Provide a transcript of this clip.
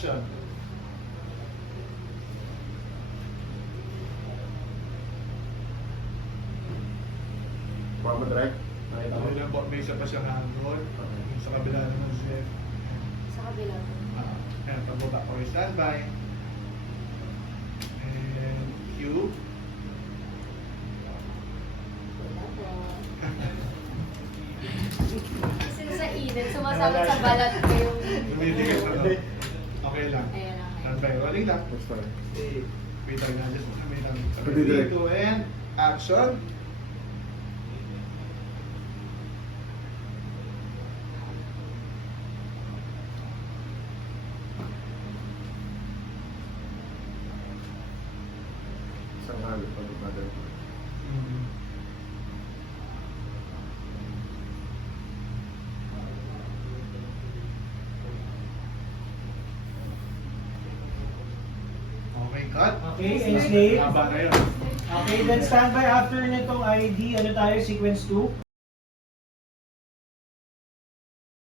action. Forma direct. Nakita mo. Okay lang po, may isa pa siyang handle. Yung sa kabila naman siya. Sa kabila. Ayan, pagbaba ko yung standby. And cue. Wala po. Kasi sa init, sumasabot sa balat ko yung... Tumitigil na to. Okay lang. Ayan na. Standby, rolling lang. Next time. Wait lang na, just wait lang. Pwede direct. 3, 2, and action. Isang halo pag mother. Okay, cut. Okay, and save. Haba na yun. Okay, then standby after nitong ID, ano tayo, sequence 2?